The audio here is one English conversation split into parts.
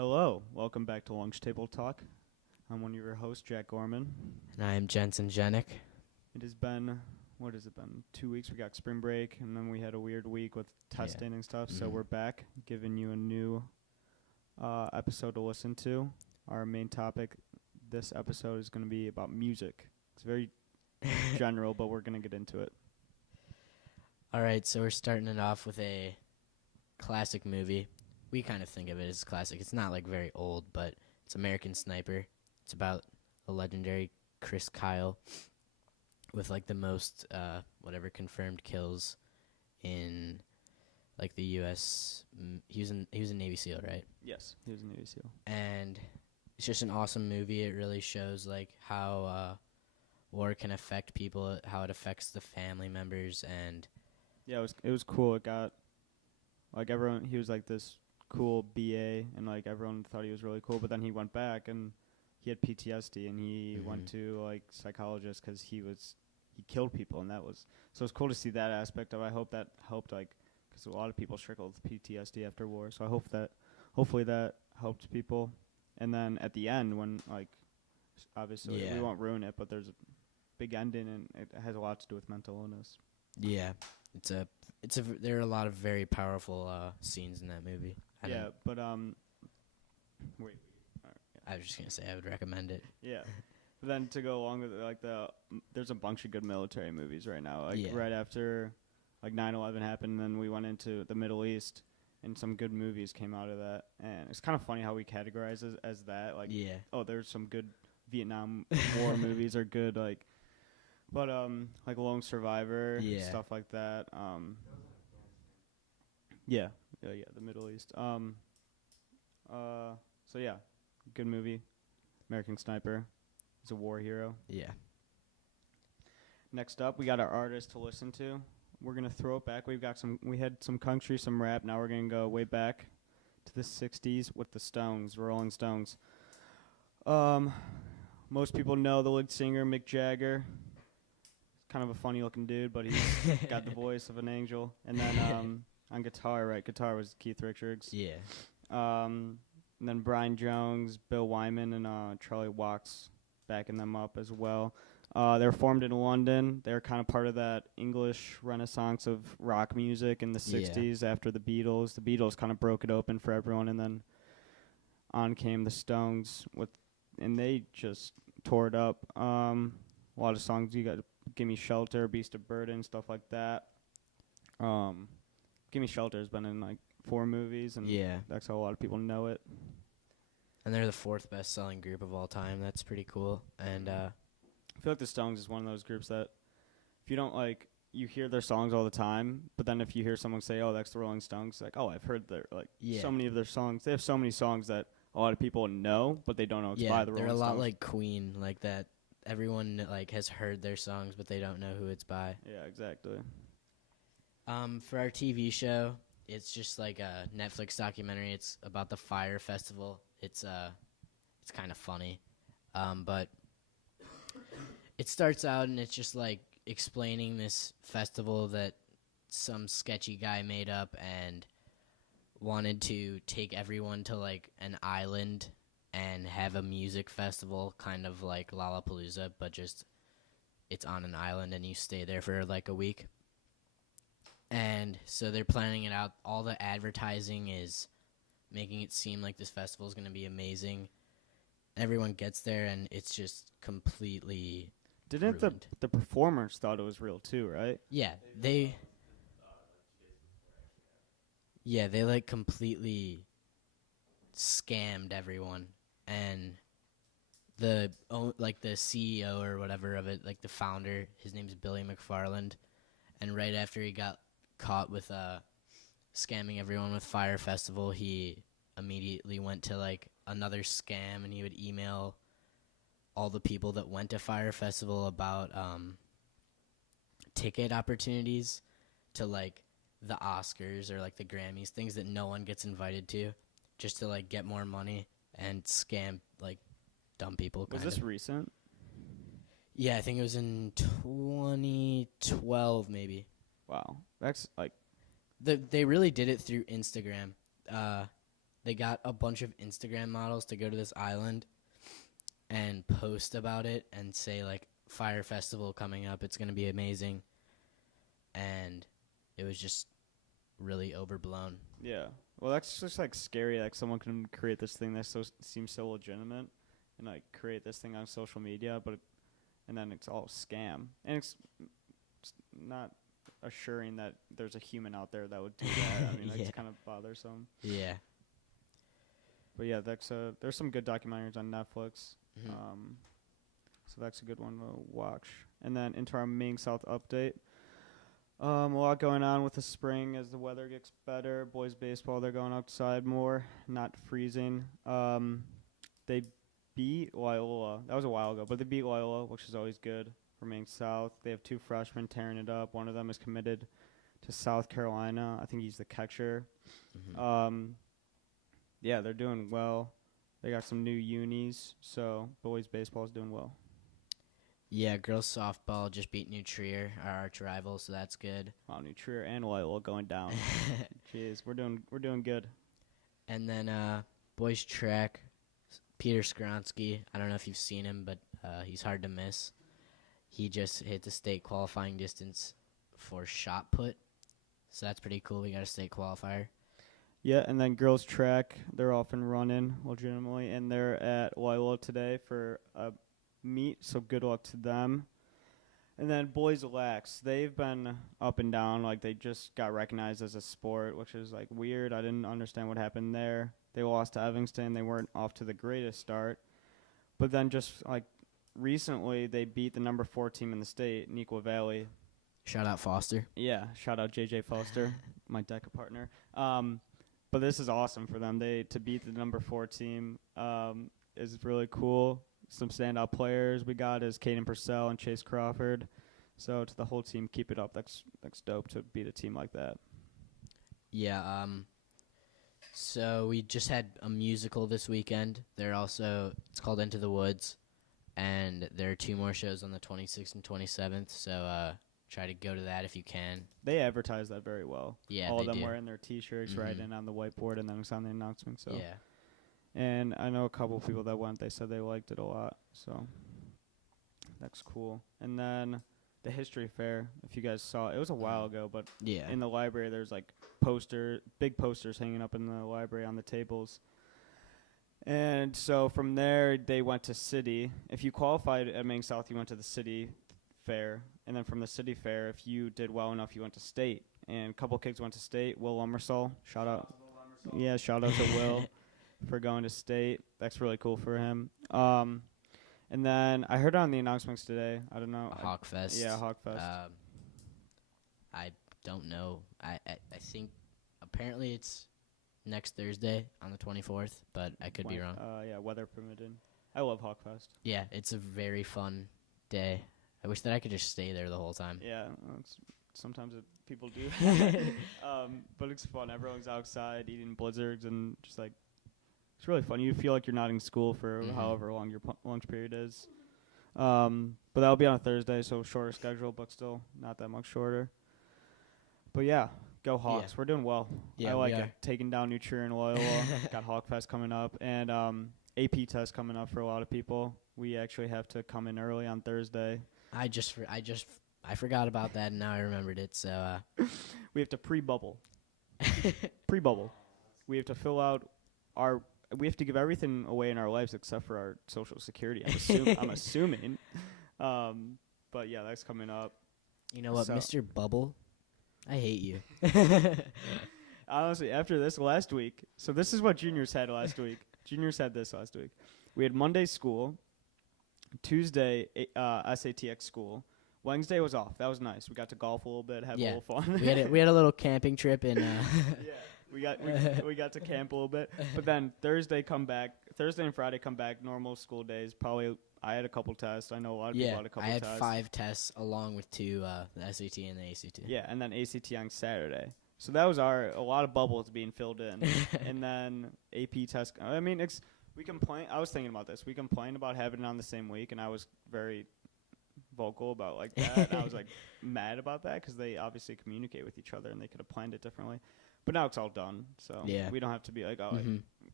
Hello, welcome back to Lunch Table Talk. I'm one of your hosts, Jack Gorman. And I am Jensen Jenick. It has been, what has it been? 2 weeks. We got spring break, and then we had a weird week with testing and stuff. So we're back, giving you a new episode to listen to. Our main topic this episode is going to be about music. It's very general, but we're going to get into it. All right, so we're starting it off with a classic movie. We kind of think of it as classic. It's not like very old, but it's American Sniper. It's about a legendary Chris Kyle with like the most confirmed kills in like the U.S. He was a Navy SEAL, right? Yes, he was a Navy SEAL. And it's just an awesome movie. It really shows like how war can affect people, how it affects the family members, and yeah, it was cool. It got like everyone. He was like this cool BA, and like everyone thought he was really cool. But then he went back and he had PTSD, and he went to like psychologists because he killed people, and that was so it's cool to see that aspect of. I hope that helped, like, because a lot of people struggle with PTSD after war. So I hope that hopefully that helped people. And then at the end, when like obviously we won't ruin it, but there's a big ending, and it has a lot to do with mental illness. Yeah, there are a lot of very powerful scenes in that movie. Wait. I was just gonna say I would recommend it. Yeah, but then to go along with it, like there's a bunch of good military movies right now. Like right after, like 9/11 happened, and then we went into the Middle East, and some good movies came out of that. And it's kind of funny how we categorize as that. Like, oh, there's some good Vietnam War movies are good. Like, but like Lone Survivor, stuff like that. Yeah, the Middle East. So yeah, good movie. American Sniper. He's a war hero. Yeah. Next up, we got our artist to listen to. We're gonna throw it back. We had some country, some rap. Now we're gonna go way back to the '60s with the Stones, Rolling Stones. Most people know the lead singer Mick Jagger. Kind of a funny looking dude, but he's got the voice of an angel. And then on guitar was Keith Richards. Yeah. And then Brian Jones, Bill Wyman, and Charlie Watts backing them up as well. They were formed in London. They were kind of part of that English renaissance of rock music in the 60s after the Beatles. The Beatles kind of broke it open for everyone, and then on came the Stones, and they just tore it up. A lot of songs. You got Gimme Shelter, Beast of Burden, stuff like that. Gimme Shelter has been in like 4 movies, and that's how a lot of people know it. And they're the 4th best-selling group of all time. That's pretty cool. And I feel like the Stones is one of those groups that if you don't like, you hear their songs all the time, but then if you hear someone say, "Oh, that's the Rolling Stones," like, "Oh, I've heard their so many of their songs." They have so many songs that a lot of people know, but they don't know it's by the Rolling Stones. They're a lot like Queen, like that. Everyone like has heard their songs, but they don't know who it's by. Yeah, exactly. For our TV show, it's just like a Netflix documentary. It's about the Fire Festival. It's kind of funny, but it starts out and it's just like explaining this festival that some sketchy guy made up and wanted to take everyone to like an island and have a music festival, kind of like Lollapalooza, but just it's on an island and you stay there for like a week. And so they're planning it out. All the advertising is making it seem like this festival is going to be amazing. Everyone gets there, and it's just completely ruined. The performers thought it was real too, right? Yeah, they like completely scammed everyone, and the CEO or whatever of it, like the founder, his name's Billy McFarland, and right after he got caught with scamming everyone with Fire Festival, he immediately went to like another scam, and he would email all the people that went to Fire Festival about ticket opportunities to like the Oscars or like the Grammys, things that no one gets invited to, just to like get more money and scam like dumb people. Was this recent? Yeah, I think it was in 2012 maybe. Wow, that's like they really did it through Instagram. they got a bunch of Instagram models to go to this island and post about it and say, like, Fire Festival coming up. It's going to be amazing. And it was just really overblown. Yeah. Well, that's just like scary. Like someone can create this thing that seems so legitimate, and like create this thing on social media, and then it's all scam, and it's not assuring that there's a human out there that would do that. I mean, Yeah. it's kind of bothersome. Yeah. But yeah, there's some good documentaries on Netflix. Mhm. So that's a good one to watch. And then into our Maine South update. A lot going on with the spring as the weather gets better. Boys baseball, they're going outside more, not freezing. They beat Loyola. That was a while ago, but they beat Loyola, which is always good for Maine South. They have 2 freshmen tearing it up. One of them is committed to South Carolina. I think he's the catcher. Mhm. Yeah, they're doing well. They got some new unis, so boys baseball is doing well. Yeah, girls softball just beat New Trier, our arch rival, so that's good. Wow, New Trier and Loyola going down. Jeez, we're doing good. And then boys track, Peter Skronsky. I don't know if you've seen him, but he's hard to miss. He just hit the state qualifying distance for shot put, so that's pretty cool. We got a state qualifier. Yeah, and then girls track, they're off and running legitimately, and they're at Loyola today for a meet, so good luck to them. And then boys lax, they've been up and down, like they just got recognized as a sport, which is like weird. I didn't understand what happened there. They lost to Evanston, they weren't off to the greatest start. But then just like recently they beat the number 4 team in the state, Neuqua Valley. Shout out Foster. Yeah, shout out JJ Foster, my DECA partner. But this is awesome for them. To beat the number 4 team is really cool. Some standout players we got is Caden Purcell and Chase Crawford. So to the whole team, keep it up. That's dope to beat a team like that. Yeah. So we just had a musical this weekend. It's called Into the Woods, and there are 2 more shows on the 26th and 27th. So try to go to that if you can. They advertise that very well. Yeah, all they of them do. wearing their T-shirts, writing on the whiteboard, and then it's on the announcement. So Yeah. And I know a couple of people that went. They said they liked it a lot. So that's cool. And then the history fair, if you guys saw, it was a while ago, but Yeah. in the library there's like big posters hanging up in the library on the tables. And so from there they went to city. If you qualified at Maine South, you went to the city fair, and then from the city fair, if you did well enough, you went to state. And a couple kids went to state. Will Lummersall, shout out. Yeah, shout out to Will for going to state. That's really cool for him. And then I heard on the announcements today. I don't know. Hawkfest. Yeah, Hawkfest. I don't know. I think apparently it's next Thursday on the 24th, but I could be wrong. Yeah, weather permitting. I love Hawkfest. Yeah, it's a very fun day. I wish that I could just stay there the whole time. Yeah, sometimes people do. But it's fun. Everyone's outside eating blizzards and just like it's really fun. You feel like you're not in school for however long your lunch period is. But that'll be on a Thursday, so shorter schedule, but still not that much shorter. But yeah, go Hawks. Yeah. We're doing well. Yeah, I like we it. are. Taking down New Trier and Loyola. Got Hawkfest coming up, and AP test coming up for a lot of people. We actually have to come in early on Thursday. I forgot about that, and now I remembered it. So We have to pre-bubble. Pre-bubble. We have to fill out we have to give everything away in our lives except for our Social Security. I'm assuming. But yeah, that's coming up. you know what, So- Mr. Bubble, I hate you. Honestly, after this last week, so this is what juniors had last week. Juniors had this last week. We had Monday school, Tuesday SATX school. Wednesday was off. That was nice. We got to golf a little bit, have a little fun. we had a little camping trip in. Yeah, we got to camp a little bit, but then Thursday and Friday come back, normal school days. Probably I had a couple tests. I know a lot of people had a couple I had tests. 5 tests along with 2, the SAT and the ACT. Yeah, and then ACT on Saturday. So that was a lot of bubbles being filled in, and then AP test. I mean, we complain. I was thinking about this. We complained about having it on the same week, and I was very vocal about like that. And I was like mad about that because they obviously communicate with each other and they could have planned it differently. But now it's all done, so Yeah. we don't have to be like, oh, Mhm.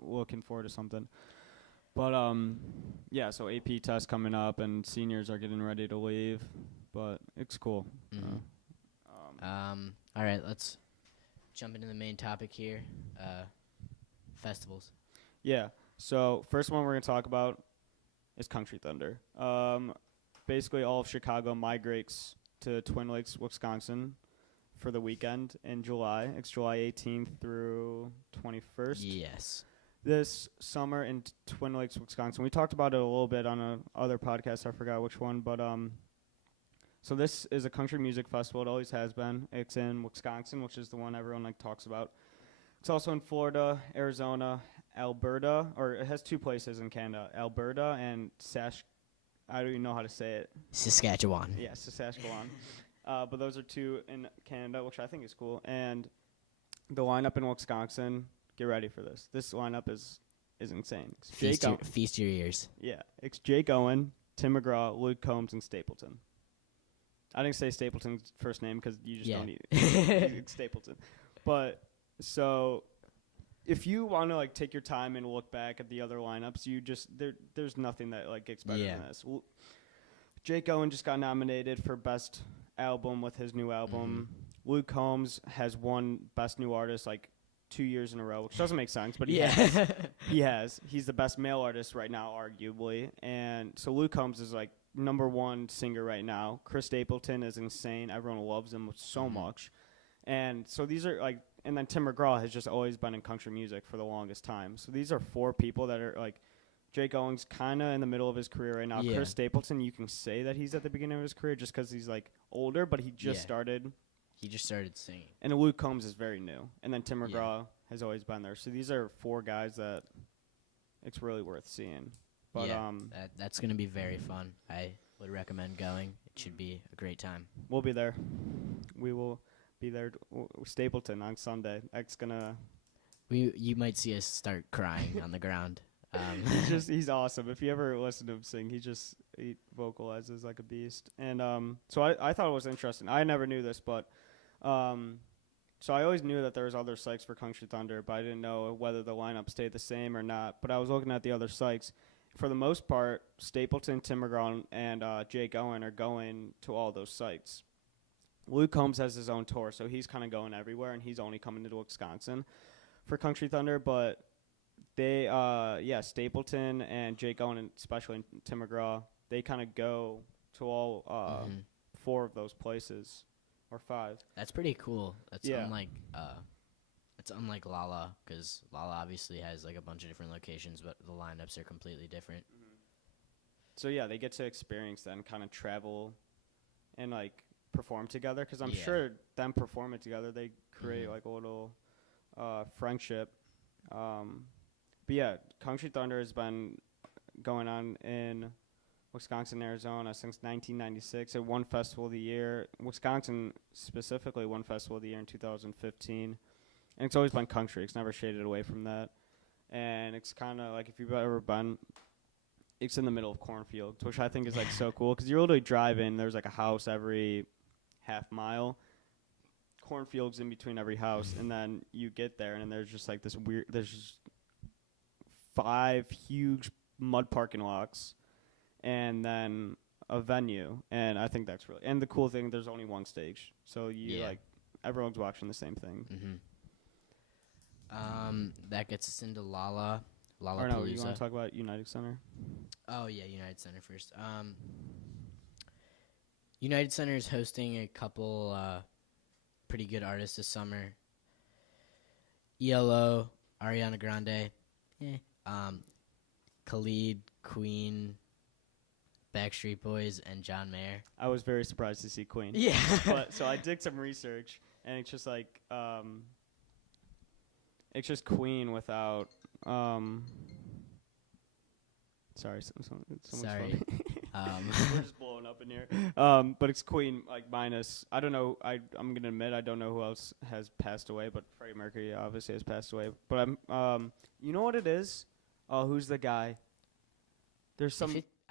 looking forward to something. But yeah. So AP test coming up, and seniors are getting ready to leave, but it's cool. Mhm. All right, let's jump into the main topic here. Festivals. Yeah. So first one we're gonna talk about is Country Thunder. Basically, all of Chicago migrates to Twin Lakes, Wisconsin, for the weekend in July. It's July 18th through 21st. Yes. This summer in Twin Lakes, Wisconsin. We talked about it a little bit on a other podcast. I forgot which one, but so this is a country music festival. It always has been. It's in Wisconsin, which is the one everyone like talks about. It's also in Florida, Arizona, Alberta, or it has two places in Canada: Alberta and I don't even know how to say it. Saskatchewan. Yeah, Saskatchewan. But those are two in Canada, which I think is cool. And the lineup in Wisconsin. Get ready for this. This lineup is insane. It's Feast your ears. Yeah, it's Jake Owen, Tim McGraw, Luke Combs, and Stapleton. I didn't say Stapleton's first name because you just don't need it. It's Stapleton. But so if you want to like take your time and look back at the other lineups, you just there's nothing that like gets better than this. Jake Owen just got nominated for Best Album with his new album. Mm-hmm. Luke Combs has won Best New Artist like 2 years in a row, which doesn't make sense, but he has. He's the best male artist right now, arguably. And so Luke Combs is like number one singer right now. Chris Stapleton is insane. Everyone loves him so much. And so these are like, and then Tim McGraw has just always been in country music for the longest time. So these are four people that are like, Jake Owen's kind of in the middle of his career right now. Yeah. Chris Stapleton, you can say that he's at the beginning of his career just because he's like older, but he just started. He just started singing. And Luke Combs is very new. And then Tim McGraw has always been there. So these are four guys that it's really worth seeing. But that's going to be very fun. I would recommend going. It should be a great time. We'll be there. We will be there. Stapleton on Sunday. That's going to... You might see us start crying on the ground. He's awesome. If you ever listen to him sing, he vocalizes like a beast. And so I thought it was interesting. I never knew this, but... So I always knew that there was other psychs for Country Thunder, but I didn't know whether the lineup stayed the same or not. But I was looking at the other psychs. For the most part, Stapleton, Tim McGraw, and Jake Owen are going to all those sites. Luke Combs has his own tour, so he's kind of going everywhere, and he's only coming to Wisconsin for Country Thunder. But they, Stapleton and Jake Owen, and especially Tim McGraw, they kind of go to all four of those places. Or five. That's pretty cool. That's unlike Lala, because Lala obviously has like a bunch of different locations, but the lineups are completely different. Mm-hmm. So yeah, they get to experience that and kind of travel and like perform together. Because I'm sure them performing together, they create like a little friendship. But yeah, Country Thunder has been going on in Wisconsin, Arizona since 1996. It won Festival of the Year. Wisconsin specifically won Festival of the Year in 2015. And it's always been country. It's never shaded away from that. And it's kind of like, if you've ever been, it's in the middle of cornfields, which I think is like so cool. Because you're literally driving. There's like a house every half mile. Cornfields in between every house. And then you get there and there's just like there's just 5 huge mud parking lots. And then a venue, and I think that's really... And the cool thing, there's only one stage, so everyone's watching the same thing. Mm-hmm. That gets us into Lollapalooza. Or no, you want to talk about United Center? Oh, yeah, United Center first. United Center is hosting a couple pretty good artists this summer. ELO, Ariana Grande, Khalid, Queen... Backstreet Boys, and John Mayer. I was very surprised to see Queen. Yeah. But so I did some research, and it's just like it's just Queen without sorry, someone's sorry. We're just blowing up in here. But it's Queen like minus. I don't know. I'm gonna admit I don't know who else has passed away, but Freddie Mercury obviously has passed away. But you know what it is? Oh, who's the guy? There's some.